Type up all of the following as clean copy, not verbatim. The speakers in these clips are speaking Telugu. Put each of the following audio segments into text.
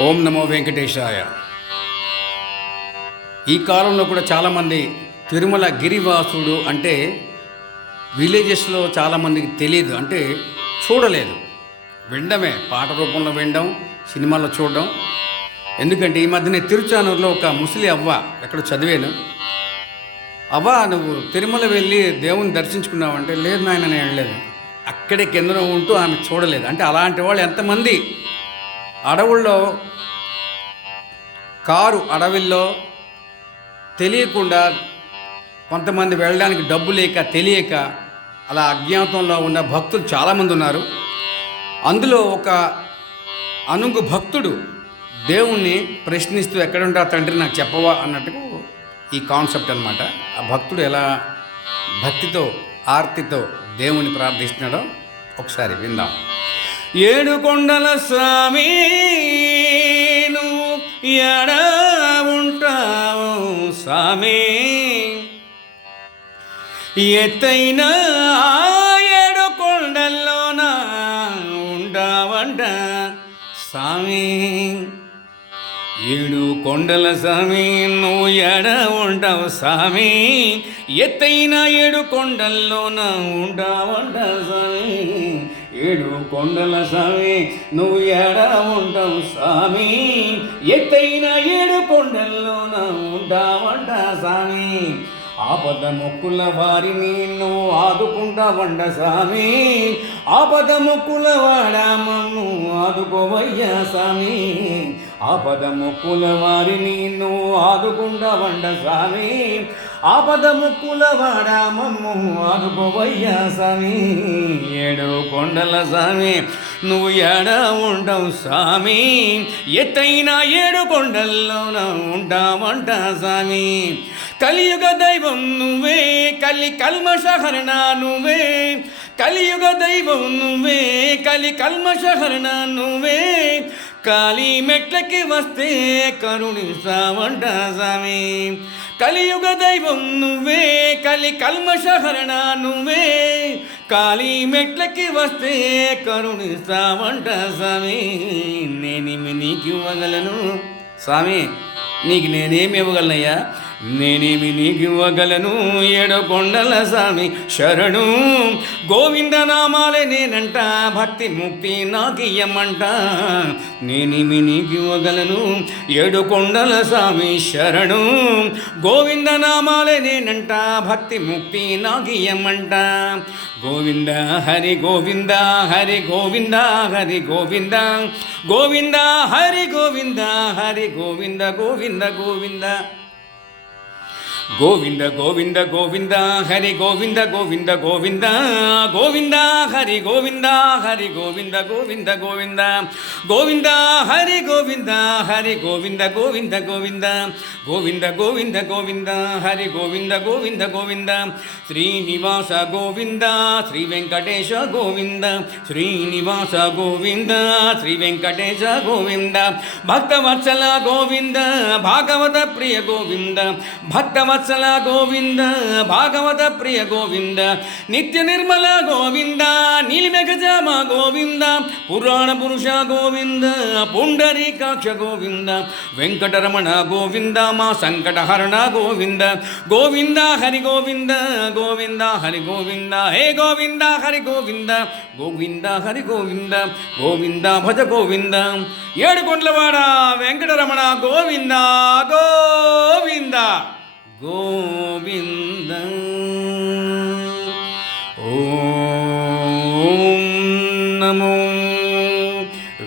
ఓం నమో వెంకటేశాయ. ఈ కాలంలో కూడా చాలామంది తిరుమల గిరివాసుడు అంటే విలేజెస్లో చాలామందికి తెలియదు, అంటే చూడలేదు. వినడమే, పాట రూపంలో వినడం, సినిమాలో చూడడం. ఎందుకంటే ఈ మధ్యనే తిరుచానూరులో ఒక ముసలి అవ్వ ఎక్కడ చదివాను. అవ్వ, నువ్వు తిరుమల వెళ్ళి దేవుని దర్శించుకున్నావంటే, లేదు నాయన నేను వెళ్ళలేదు. అక్కడే కింద ఉంటూ ఆమె చూడలేదు. అంటే అలాంటి వాళ్ళు ఎంతమంది అడవుల్లో, అడవిల్లో తెలియకుండా కొంతమంది వెళ్ళడానికి డబ్బు లేక తెలియక అలా అజ్ఞాతంలో ఉన్న భక్తులు చాలామంది ఉన్నారు. అందులో ఒక అనుగు భక్తుడు దేవుణ్ణి ప్రశ్నిస్తూ, ఎక్కడుంటా తండ్రి నాకు చెప్పవా అన్నట్టుకు ఈ కాన్సెప్ట్ అనమాట. ఆ భక్తుడు ఎలా భక్తితో ఆర్తితో దేవుణ్ణి ప్రార్థిస్తున్నాడో ఒకసారి విందాం. ఏడు కొండల స్వామి నువ్వు ఎడ ఉంటావు స్వామి, ఎత్తైన ఏడు కొండల్లోన ఉంటావంట స్వామి. ఏడు కొండల స్వామి నువ్వు ఎడ ఉంటావు స్వామి, ఎత్తైన ఏడు కొండల్లోన ఉంటావంట స్వామి. ఏడు కొండల స్వామి నువ్వు ఎడ ఉంటావు స్వామి, ఎత్తైన ఏడు కొండల్లోన ఉంటావంట స్వామి. ఆపద మొక్కుల వారిని నువ్వు ఆదుకుంటావంట స్వామి, ఆపద మొక్కుల వాడా మమ్ము ఆదుకోవయ్యా స్వామి. ఆపద మొక్కుల వారిని నువ్వు ఆదుకుంటావంట స్వామి, ఆపద మొక్కుల వాడా మమ్ము ఆదుకోవయ్యా స్వామి. ఏడు కొండల స్వామి నువ్వు ఎడ ఉంటావు స్వామి, ఎత్తైన ఏడు కొండల్లోన ఉంటావంట స్వామి. కలియుగ దైవం నువ్వే, కలి కల్మషహరణ నువ్వే, కలియుగ దైవం నువ్వే, కలి కల్మషహరణ నువ్వే. కాళీ మెట్లకి వస్తే కరుణిస్తావంట స్వామి. కలియుగ దైవం నువ్వే, కలి కల్మషహరణ నువ్వే, కాళీ మెట్లకి వస్తే కరుణిస్తావంట స్వామి. నేనేమి నీకు ఇవ్వగలను స్వామి, నీకు నేనేమి ఇవ్వగలనయ్యా, నేనేమి నీకు ఇవ్వగలను. ఏడు కొండల స్వామి శరణు, గోవింద నామాలే నేనంట, భక్తి ముక్తి నాకు ఇయ్యమంట. నేనేమి నీకు ఇవ్వగలను. ఏడు కొండల స్వామి శరణు, గోవింద నామాలే నేనంట, భక్తి ముక్తి నాకు ఇయ్యమంట. గోవింద హరి గోవింద, హరి గోవింద, హరి గోవింద, గోవింద హరి గోవింద, హరి గోవింద, గోవింద గోవింద. గోవింద గోవింద గోవింద హరి గోవింద, గోవింద గోవింద, గోవింద హరి గోవింద, హరి గోవింద, గోవింద గోవింద, గోవింద హరి గోవింద, హరి గోవింద, గోవింద గోవింద, గోవింద గోవింద గోవింద హరి గోవింద, గోవింద గోవింద. శ్రీనివాస గోవింద, శ్రీ వెంకటేశ గోవింద, శ్రీనివాస గోవింద, శ్రీ వెంకటేశ గోవింద. భక్తవత్సల గోవింద, భాగవత ప్రియ గోవింద, భక్తవత్సల గోవింద, భాగవత ప్రియ గోవింద. నిత్య నిర్మల గోవింద, నీలిమేఘజామ గోవింద, పురాణ పురుష గోవింద, పుండరీకాక్ష గోవింద, వెంకటరమణ గోవింద, మా సంకటహరణ గోవింద. గోవింద హరి గోవింద, గోవింద హరి గోవింద, హే గోవింద హరి గోవింద, గోవింద హరి గోవింద, గోవింద భజ గోవింద. ఏడు కొండలవాడ వెంకటరమణ గోవింద, గోవింద గోవింద. ఓం నమో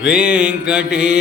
వెంకటేశ.